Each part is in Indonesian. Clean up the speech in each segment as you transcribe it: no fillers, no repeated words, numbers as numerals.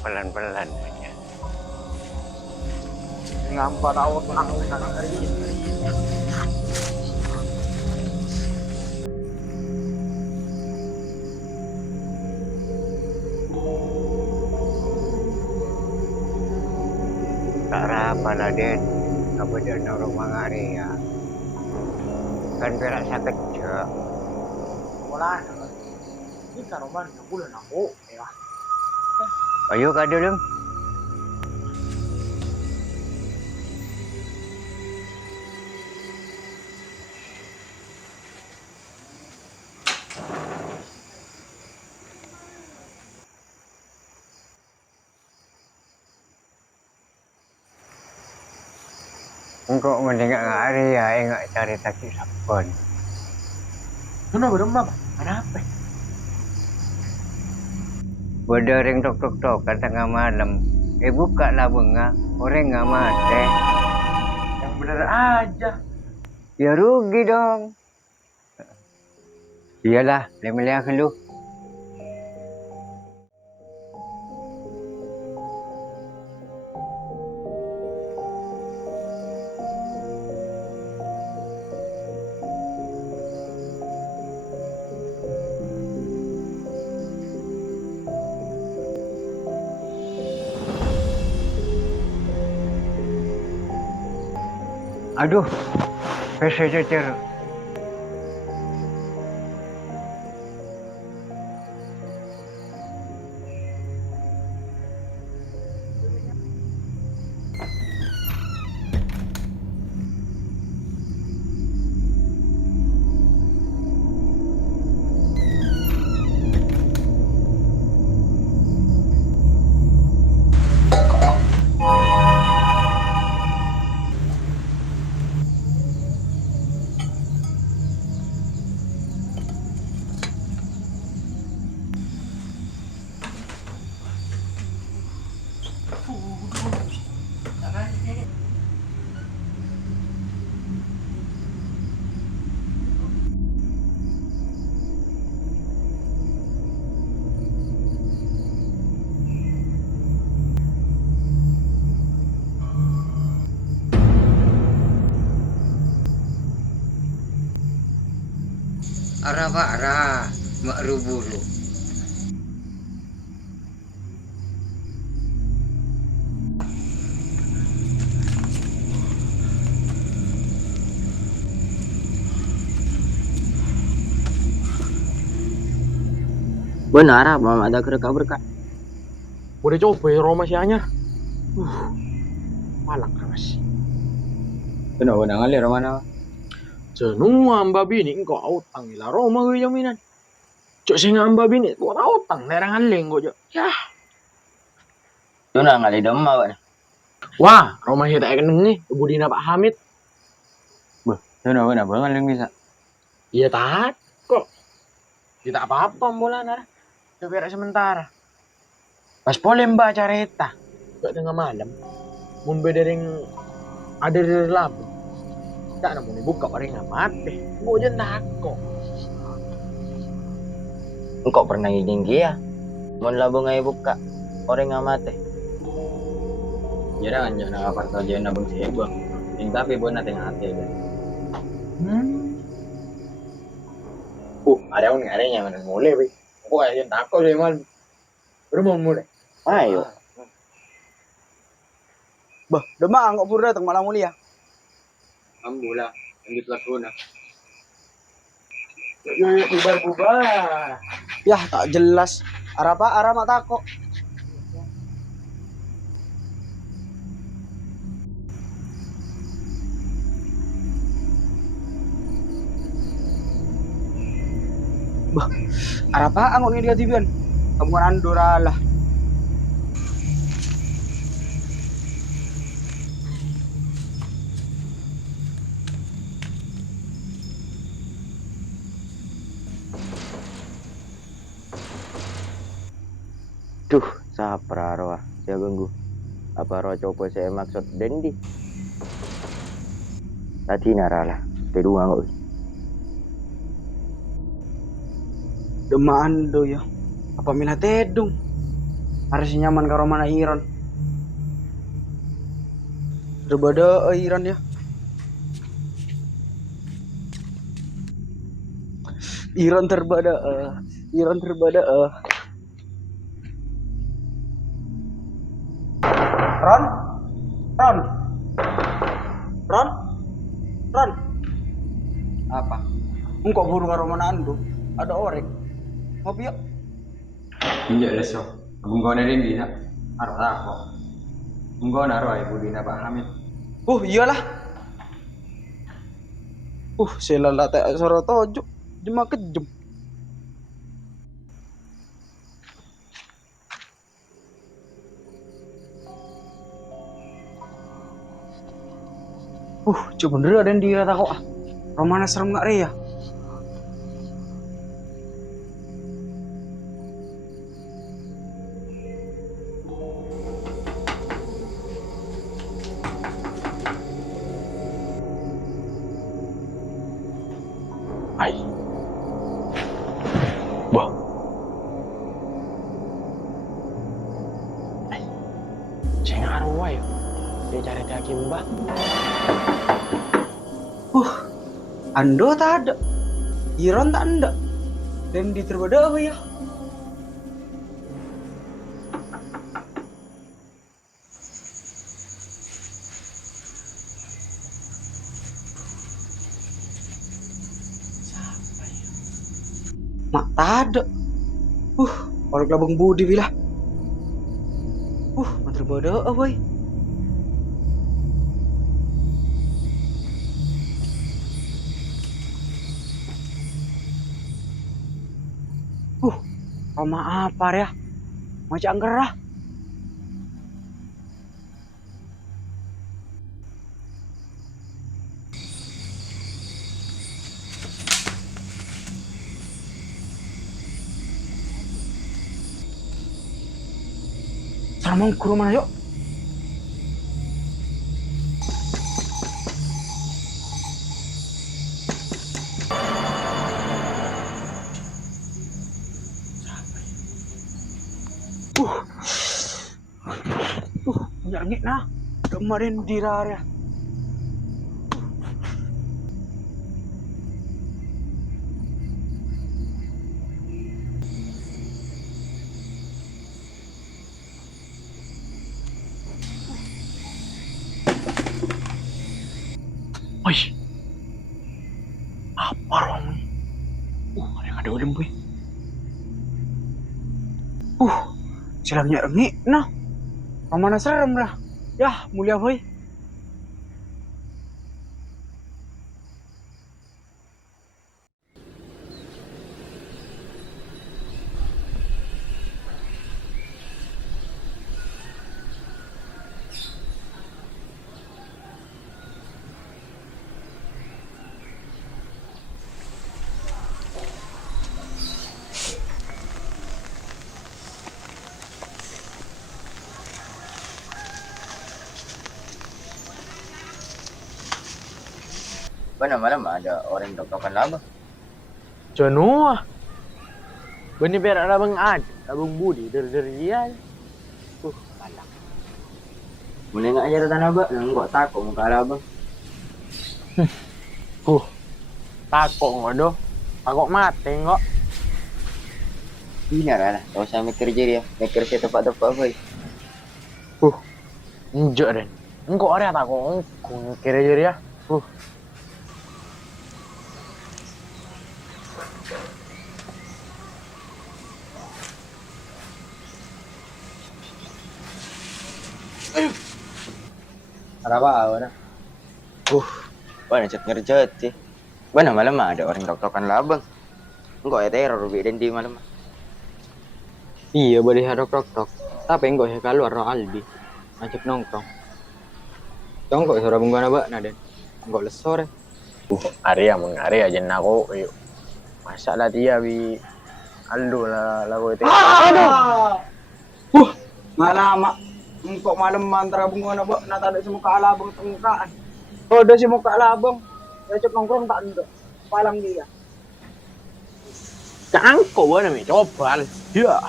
pelan-pelan aja. Ngapa tahu aku hari ini? Tak apa lah Den, apa dia norong mangari ya. Kan berak sakit je. Wala na. Ini karoman na bulan ako. Ya. Ayo kak dulu. Engkau mendengar hari ya, enggak cari taksi sabun. Ano ba naman ba? Hanapin. Berdering tok kan tengah malam. Buka lah bunga, orang nggak mati. Yang bener aja. Ya rugi dong. Iyalah, lemah lu. Aduh, PC cecer. Arah pak arah, mak ruburu. Benar, Bang, ada kereka berkah. Udah coba ya Roma si Anyar. Malak mas. Kenapa ngalir mana? Senua mbak bini engkau utang ila Roma gue jaminan. Cok sih mbak bini, gua tau utang nerangan lenggo jo. Ya. Itu nang ngali demam, Pak. Wah, Roma kita keneng nih, Budina Pak Hamid. Kenapa ngalir bisa? Iya tak kok. Tidak apa-apa bola nara. Coba sementara. Pas pole mbak careta. Gak tengah malam. Mun bedering ada di labu. Tak namun dibuka orang yang mati. Gue aja takut. Engkau pernah ngiging ya? Mun labong ay buka, orang ngamate. Jarang anja na kapar tau jaya nabang si Ebang. Yung tapi buwan natin ate. Ada orang ngarenya mana mulai be. Gue aja takut deh mal. Baru mau mulai. Ayo. Bah, demang kok pura datang malam mulia. Ambula, yang di pelakuna. Yuk, bubar. Yah, tak jelas. Arah apa? Arah mata kok. Bah, arah apa? Angkok ini dia tibian. Kamu kan Andorra lah. Duh, sapra roa. Saya ganggu. Apa roa coba saya maksud Dendi? Tadi naralah. Kedua kok. Demaan do ya. Apa mina tedung? Harus nyaman karo mana Iron. Daripada Iron ya. Iron terbada. Ron, Ron, Ron, Ron. Apa? Engkau buru karo mana ando? Ada orek. Ngopi yuk. Iya leso. Abang kau nari dina. Arah aku. Engkau naruh ibu dina Pak Hamid. Iyalah. Selala teh soro tojo. Jema kejem. Coba bener ada yang dirata kok. Romana serem nggak ya? Ay. Wah. Ay. Ceng arwah yuk. Dia cari kaki mbak. Ando tak ada. Iron tak ada. Dan di terbada apa ya? Mak tak ada. Orang kelabang Budi bilah. Menteri bodoh apa ya? Roma apa ya? Macam gerah. Sekarang ke rumah yuk. Nyangit nah. Kemarin di rare. Wih, apa orang ini? Yang ada udah boy. Silangnya rengi, nah. Mana serem lah. Ya, mulia boy. Mana malam ada orang dok-dokan lama. Janua. Benih perak abang Ad, abang Budi dari dia. Malah. Mulai nggak aja tanah abang, nggak takut muka abang. Takut nggak doh? Takut mati nggak? Benar lah, tak usah mikir jadi ya, mikir saya tepat-tepat boy. Enggak den. Engkau ada takut, engkau kira jadi ya. Ada apa na? Mana cat ngerjat sih. Mana malam ada orang dok-dokan labang. Enggak ya teror dan di malam. Iya boleh ada dok-dok. Tapi enggak ya keluar no Aldi. Ajak nongkrong. Tongkok suara bunga naba naden. Enggak lesore. Area aja nako. Masalah dia bi Aldo lah lagu itu. Malama. Engkau malam antara bunga na ba nata ada si muka alabang tengkaan. Ada si muka alabang. Cek nongkrong tak ada. Palang dia. Cangko ba na may copal. Ya.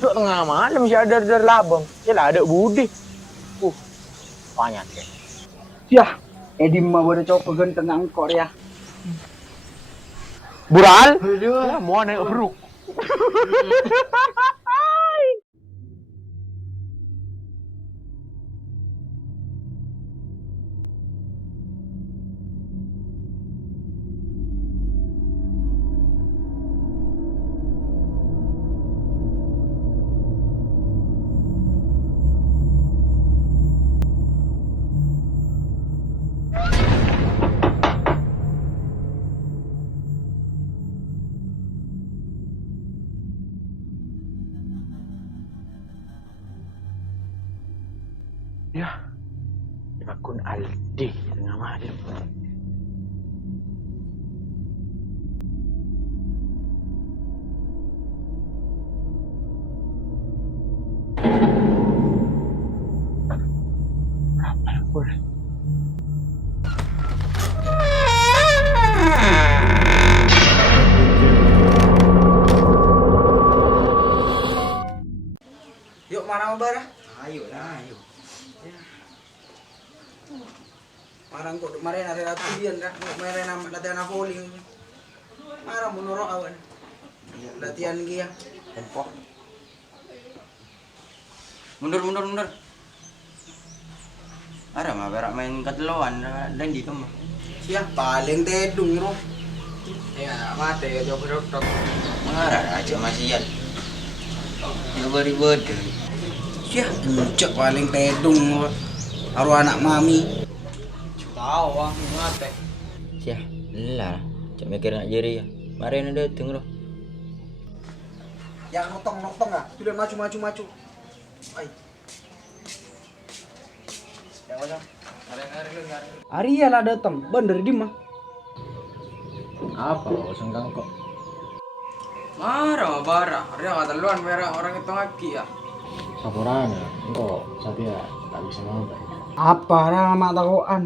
Duk tengah malam si ada labang. Yalah ada budi. Banyak deh. Yah, Edi mah bodoh cowok ganteng angkor ya. Bural? Ya, mau naik beruk. Ya, akun Aldi tengah malam. Yuk mana bara? Ayo lah, ayo. Marang kok kemarin ada latihan kan, kemarin latihan volley. Marang menurut awan. Latihan dia. Tempo. Mundur. Ada mah berak main kateloan dan di tuh. Siap paling tedung bro. Ya mati ya coba dokter. Mengarah aja masih yan. Nggak beri-beri. Siap cek paling tedung. Haru anak mami. Tahu ah mati. Siah, lah. Cak mikir nak jadi ya. Mari ada dateng loh. Yang notong ah. Sudah maju. Ay. Arya lah datang, bener di mah. Apa kau sengkang kok? Marah bara, Arya kata luan merah orang itu ngaki ya. Sapurana, engkau Satya tak bisa ngomong. Apa nama takoan?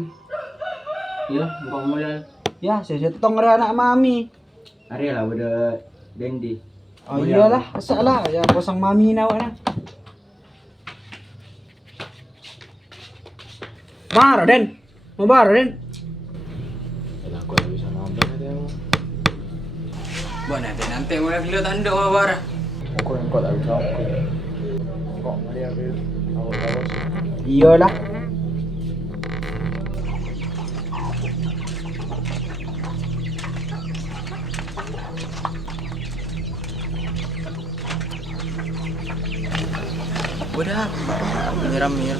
Iya, engkau mulai. Ya, saya tong anak mami. Hari lah udah Dendi. Oh iyalah, salah ya kosong mami nawa na. Marah Den. Mau marah Den. Yalah aku tak bisa ngomong nanti aku. Nanti mulai kelihatan anda mau marah. Aku engkau tak bisa ngomong. Engkau mari ambil awal-awal sih. Iyalah. Udah, mir.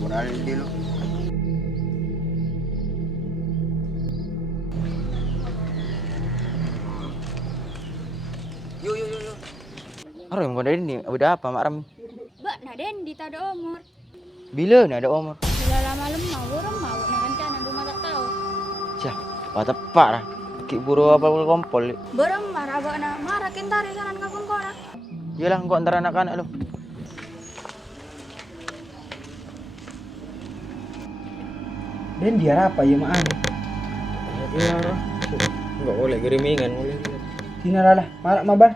Bunalin dulu. Yuk. Aduh, yang modal ini udah apa, Mak Ram? Mbak, nah Den, di tada umur. Bila nih ada umur? Bila lama lemah, orang mau dengan kan rumah tak tahu. Cah, wah tepat lah. Ki buru apa kompol. Berem marah agak na, marah kentari kanan kakun kona. Iyalah, engkau antara anak-anak lo. Den dia apa ya maan? Iya, enggak boleh gerimingan boleh. Sinalah, marak mabar.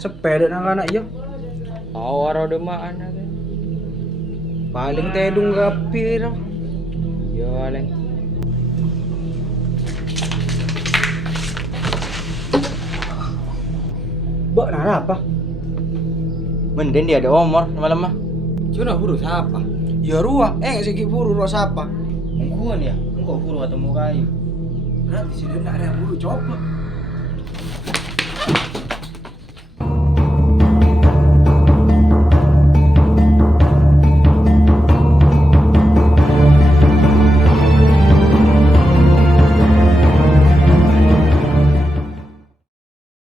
Sepeda nang anak yo. Awar udah maan ada. Paling tedung gapir. Yo paling. Bok nara apa? Menden dia ada umur lama-lama. Cuna buru siapa? Ya ruah, segi buru ruah siapa? Engkau ya, engkau buru ketemu kayu. Berarti sudah nak ada buru coba.